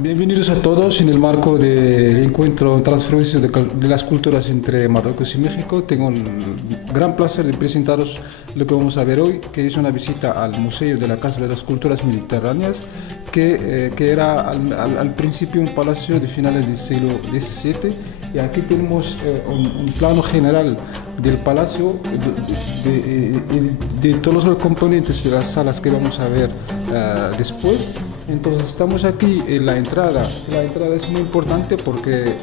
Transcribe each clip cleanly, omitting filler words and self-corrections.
Bienvenidos a todos en el marco del encuentro Transferencia de las Culturas entre Marruecos y México. Tengo el gran placer de presentaros lo que vamos a ver hoy, que es una visita al Museo de la Casa de las Culturas Mediterráneas, que era al principio un palacio de finales del siglo XVII. Y aquí tenemos un plano general del palacio, de todos los componentes de las salas que vamos a ver después. Entonces estamos aquí en la entrada. La entrada es muy importante porque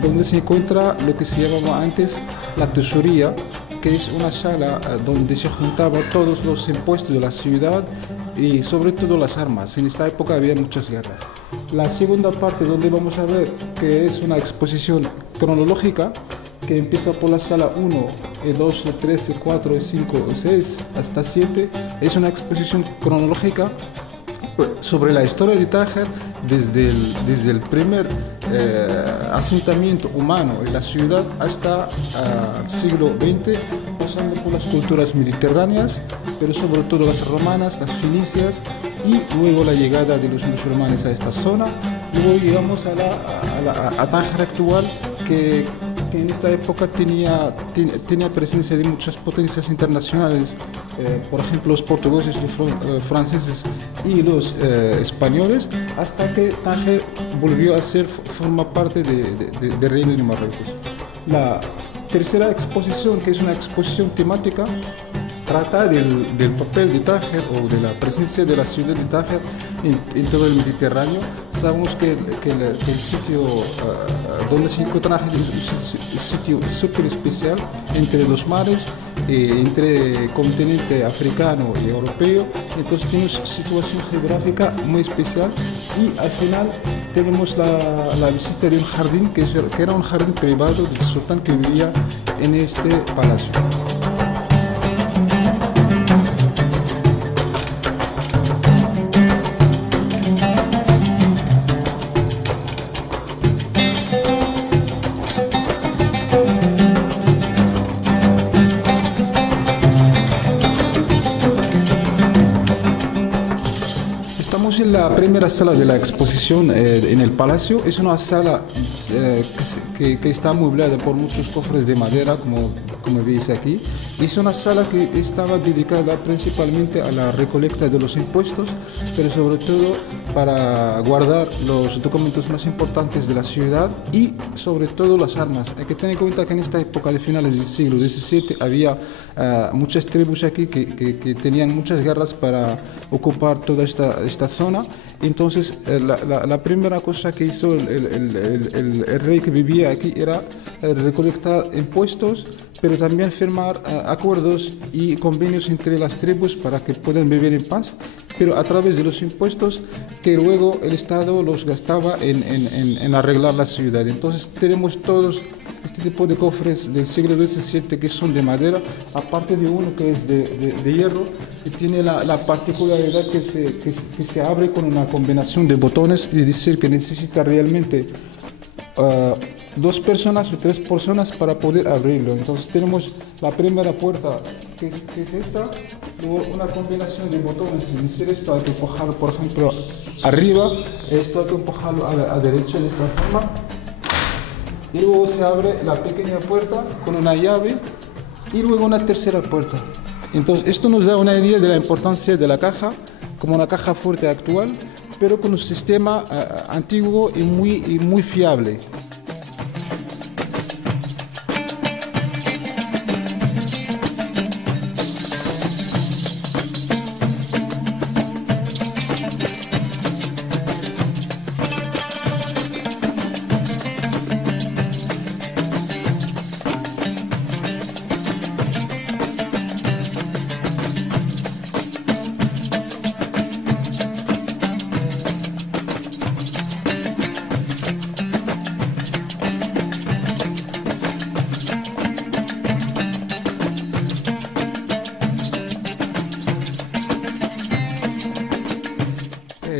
donde se encuentra lo que se llamaba antes la tesorería, que es una sala donde se juntaban todos los impuestos de la ciudad y sobre todo las armas. En esta época había muchas guerras. La segunda parte donde vamos a ver que es una exposición cronológica que empieza por la sala 1, 2, 3, 4, 5, 6 hasta 7. Es una exposición cronológica sobre la historia de Tánger desde el primer asentamiento humano en la ciudad hasta el siglo XX, pasando por las culturas mediterráneas, pero sobre todo las romanas, las fenicias y luego la llegada de los musulmanes a esta zona. Luego llegamos a Tánger actual, que en esta época tenía presencia de muchas potencias internacionales, por ejemplo los portugueses, los franceses y los españoles, hasta que Tánger volvió a forma parte del Reino de Marruecos. La tercera exposición, que es una exposición temática, trata del papel de Tánger o de la presencia de la ciudad de Tánger en todo el Mediterráneo. Sabemos que el sitio donde se encuentra Tánger es un sitio súper especial entre los mares, entre el continente africano y europeo. Entonces tiene una situación geográfica muy especial y al final tenemos la visita de un jardín que era un jardín privado del sultán que vivía en este palacio. Estamos en la primera sala de la exposición en el palacio. Es una sala que está amueblada por muchos cofres de madera, como veis aquí. Es una sala que estaba dedicada principalmente a la recolecta de los impuestos, pero sobre todo para guardar los documentos más importantes de la ciudad y sobre todo las armas. Hay que tener en cuenta que en esta época de finales del siglo XVII había muchas tribus aquí que tenían muchas guerras para ocupar toda esta zona. Entonces la primera cosa que hizo el rey que vivía aquí era recolectar impuestos, pero también firmar acuerdos y convenios entre las tribus para que puedan vivir en paz, pero a través de los impuestos que luego el Estado los gastaba en arreglar la ciudad. Entonces tenemos todos este tipo de cofres del siglo XVII que son de madera, aparte de uno que es de hierro, y tiene la particularidad que se abre con una combinación de botones, es decir, que necesita realmente 2 personas o 3 personas para poder abrirlo. Entonces tenemos la primera puerta que es esta, luego una combinación de botones, es decir, esto hay que empujarlo, por ejemplo, arriba, esto hay que empujarlo a la derecha de esta forma, y luego se abre la pequeña puerta con una llave y luego una tercera puerta. Entonces esto nos da una idea de la importancia de la caja como una caja fuerte actual, pero con un sistema antiguo y muy fiable.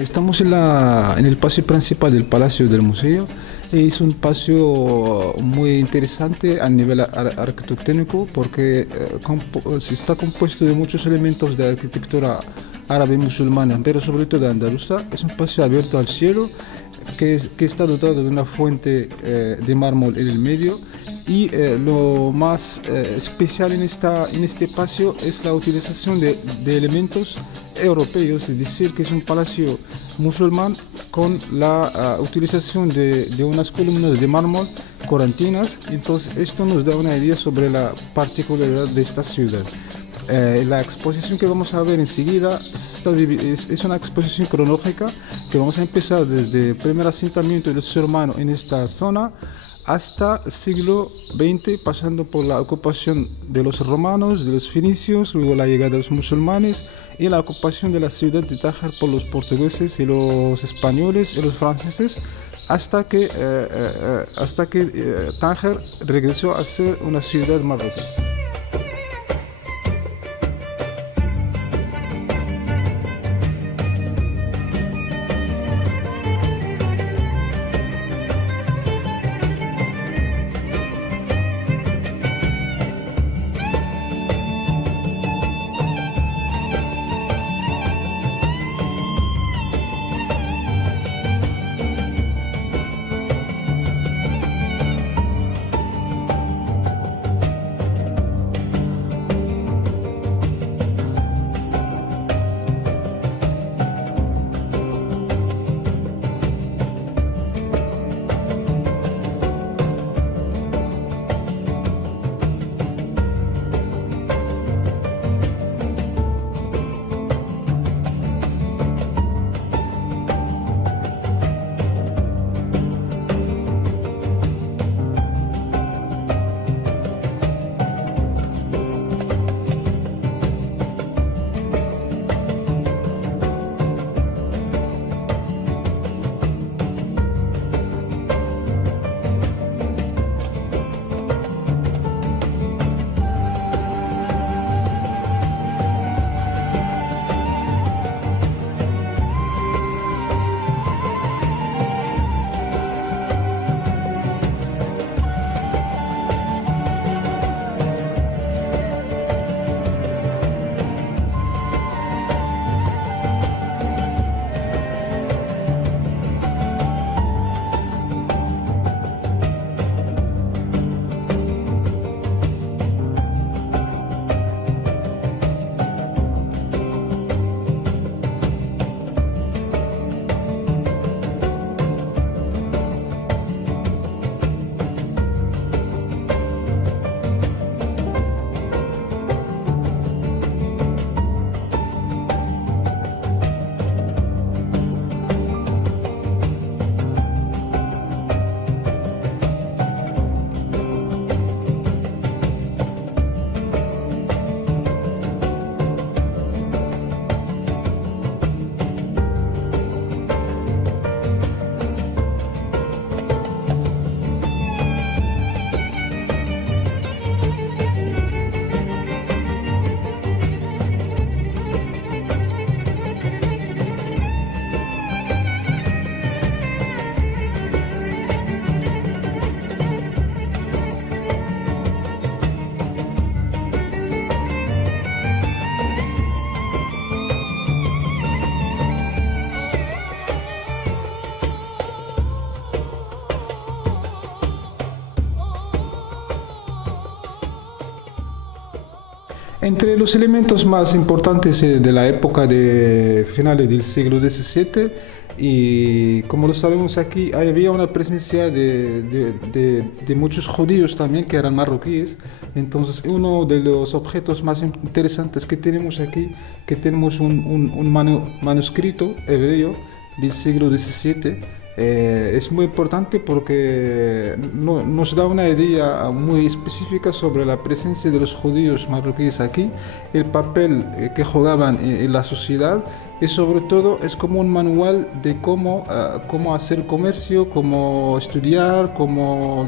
Estamos en el paseo principal del Palacio del Museo. Es un paseo muy interesante a nivel arquitectónico porque está compuesto de muchos elementos de arquitectura árabe musulmana, pero sobre todo andaluza. Es un paseo abierto al cielo que está dotado de una fuente de mármol en el medio y lo más especial en este paseo es la utilización de elementos europeos, es decir, que es un palacio musulmán con la utilización de unas columnas de mármol corintias. Entonces esto nos da una idea sobre la particularidad de esta ciudad. La exposición que vamos a ver enseguida es una exposición cronológica que vamos a empezar desde el primer asentamiento del ser humano en esta zona hasta el siglo XX, pasando por la ocupación de los romanos, de los fenicios, luego la llegada de los musulmanes y la ocupación de la ciudad de Tánger por los portugueses y los españoles y los franceses, hasta que Tánger regresó a ser una ciudad marroquí. Entre los elementos más importantes de la época de finales del siglo XVII, y como lo sabemos aquí, había una presencia de muchos judíos también que eran marroquíes. Entonces, uno de los objetos más interesantes que tenemos aquí, que tenemos un manuscrito hebreo del siglo XVII. Es muy importante porque nos da una idea muy específica sobre la presencia de los judíos marroquíes aquí, el papel que jugaban en la sociedad, y sobre todo es como un manual de cómo hacer comercio, cómo estudiar,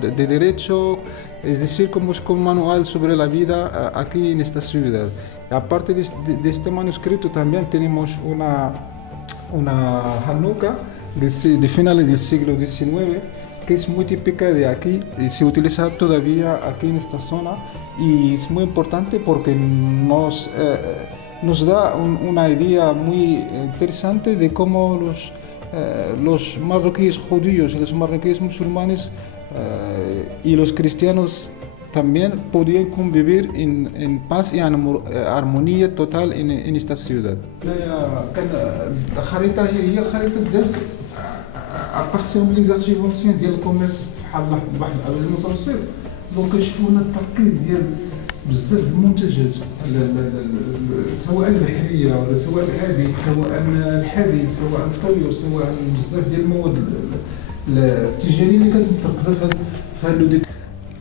de derecho, es decir, como es como un manual sobre la vida aquí en esta ciudad. Aparte de este manuscrito también tenemos una Hanukkah de finales del siglo XIX, que es muy típica de aquí y se utiliza todavía aquí en esta zona, y es muy importante porque nos da una idea muy interesante de cómo los marroquíes judíos y los marroquíes musulmanes y los cristianos también podían convivir en paz y armonía total en esta ciudad. الخريطة هي الخريطة دارت ابارتير من لي زارتيفونسيون ديال الكوميرس بحال البحر الابيض المتوسط. دونك كنشوفوا هنا التركيز ديال بزاف المنتجات سواء البحريه ولا سواء الحديد سواء الحديد سواء الطيور سواء بزاف ديال المواد التجاريه اللي كانت متركزه في هذا.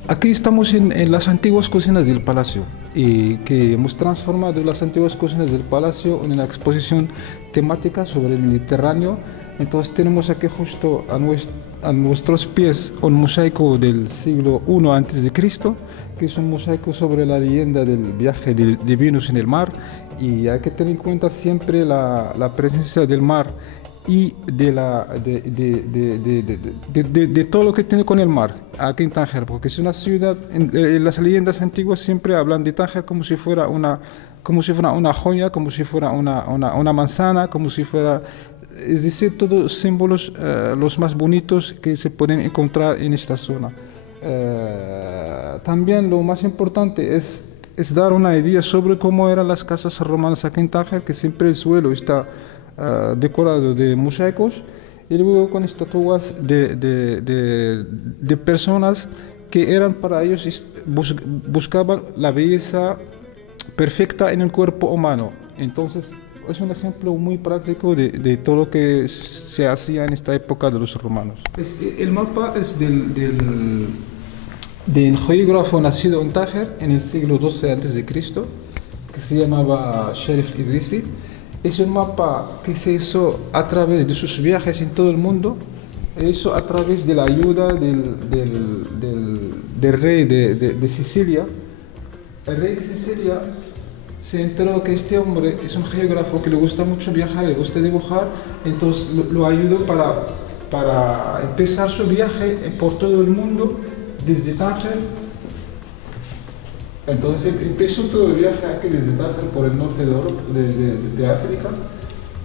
Aquí estamos en las antiguas cocinas del palacio y que hemos transformado las antiguas cocinas del palacio en una exposición temática sobre el Mediterráneo. Entonces tenemos aquí justo a nuestros pies un mosaico del siglo I a.C., que es un mosaico sobre la leyenda del viaje de Venus en el mar, y hay que tener en cuenta siempre la presencia del mar y de todo lo que tiene con el mar aquí en Tánger, porque es una ciudad, las leyendas antiguas siempre hablan de Tánger como si fuera una joya, como si fuera una manzana, como si fuera, es decir, todos símbolos los más bonitos que se pueden encontrar en esta zona. También lo más importante es dar una idea sobre cómo eran las casas romanas aquí en Tánger, que siempre el suelo está decorado de mosaicos y luego con estatuas de personas que eran para ellos, buscaban la belleza perfecta en el cuerpo humano. Entonces es un ejemplo muy práctico de todo lo que se hacía en esta época de los romanos. El mapa es de un geógrafo nacido en Tánger en el siglo XII a.C., que se llamaba Sharif Idrisi. Es un mapa que se hizo a través de sus viajes en todo el mundo, hizo a través de la ayuda del rey de Sicilia. El rey de Sicilia se enteró que este hombre es un geógrafo que le gusta mucho viajar, le gusta dibujar, entonces lo ayudó para empezar su viaje por todo el mundo desde Tánger. Entonces empezó todo el viaje aquí desde Tánger por el norte de África,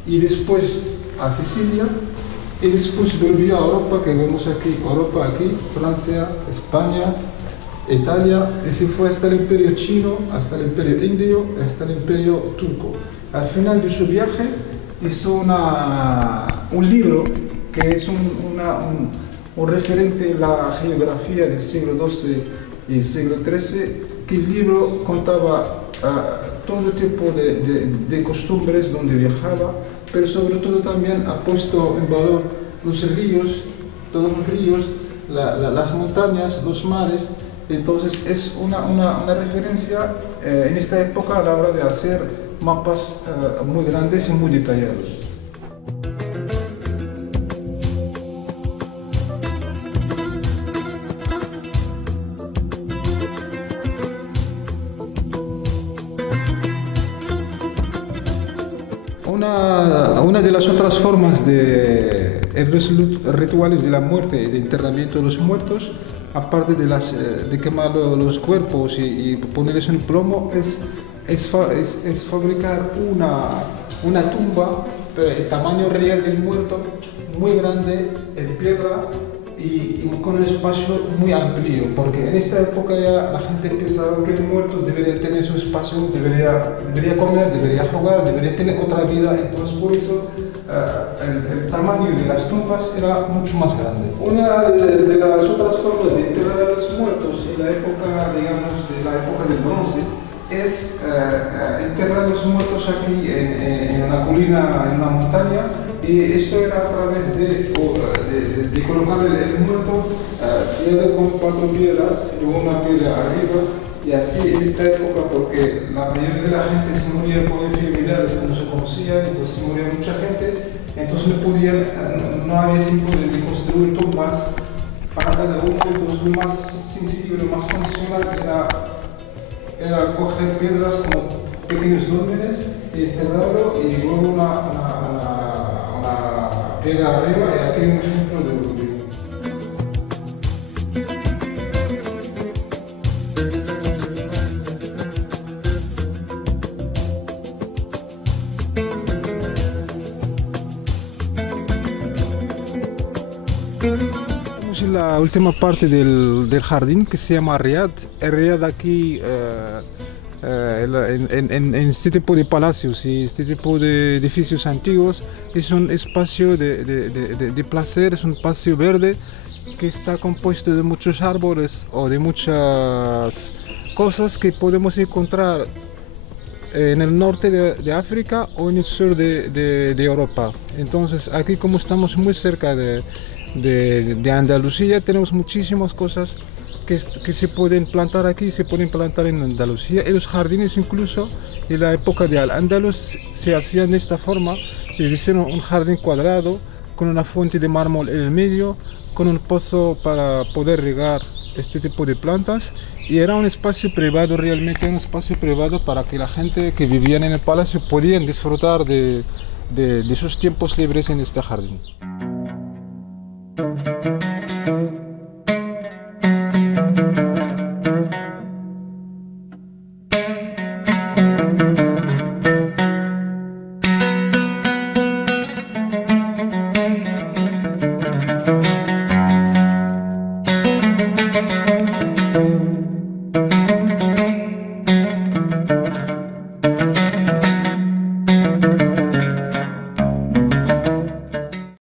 y después a Sicilia, y después volvió a Europa, que vemos aquí, Europa aquí, Francia, España, Italia, y se fue hasta el Imperio Chino, hasta el Imperio Indio, hasta el Imperio Turco. Al final de su viaje hizo un libro que es un referente en la geografía del siglo XII y siglo XIII, que el libro contaba todo tipo de costumbres donde viajaba, pero sobre todo también ha puesto en valor los ríos, todos los ríos, las montañas, los mares. Entonces es una referencia en esta época a la hora de hacer mapas muy grandes y muy detallados. Una de las otras formas de rituales de la muerte y de enterramiento de los muertos, aparte de quemar los cuerpos y ponerles en plomo, es fabricar una tumba, pero el tamaño real del muerto, muy grande, en piedra y con un espacio muy amplio, porque en esta época ya la gente pensaba que el muerto debería tener su espacio, debería comer, debería jugar, debería tener otra vida. Entonces por eso el tamaño de las tumbas era mucho más grande. Una de las otras formas de enterrar a los muertos en la época, digamos, de la época del bronce, es enterrar a los muertos aquí en una colina, en una montaña, y esto era a través de colocar el muerto sellado con 4 piedras y luego una piedra arriba, y así en esta época, porque la mayoría de la gente se moría por enfermedades como se conocían, entonces se moría mucha gente, entonces no había tiempo de construir tumbas para cada uno. Entonces lo más sencillo, lo más funcional era coger piedras como pequeños dólmenes, enterrarlo y luego una piedra arriba, y aquí hay un ejemplo de lo que digo. Estamos en la última parte del jardín que se llama Riad. El Riad aquí, en este tipo de palacios y este tipo de edificios antiguos, es un espacio de placer, es un espacio verde que está compuesto de muchos árboles o de muchas cosas que podemos encontrar en el norte de África o en el sur de Europa. Entonces aquí, como estamos muy cerca de Andalucía, tenemos muchísimas cosas que se pueden plantar aquí, se pueden plantar en Andalucía. Y los jardines, incluso en la época de Al-Ándalus, se hacían de esta forma. Es decir, un jardín cuadrado con una fuente de mármol en el medio, con un pozo para poder regar este tipo de plantas, y era un espacio privado, realmente un espacio privado para que la gente que vivía en el palacio podían disfrutar de sus tiempos libres en este jardín.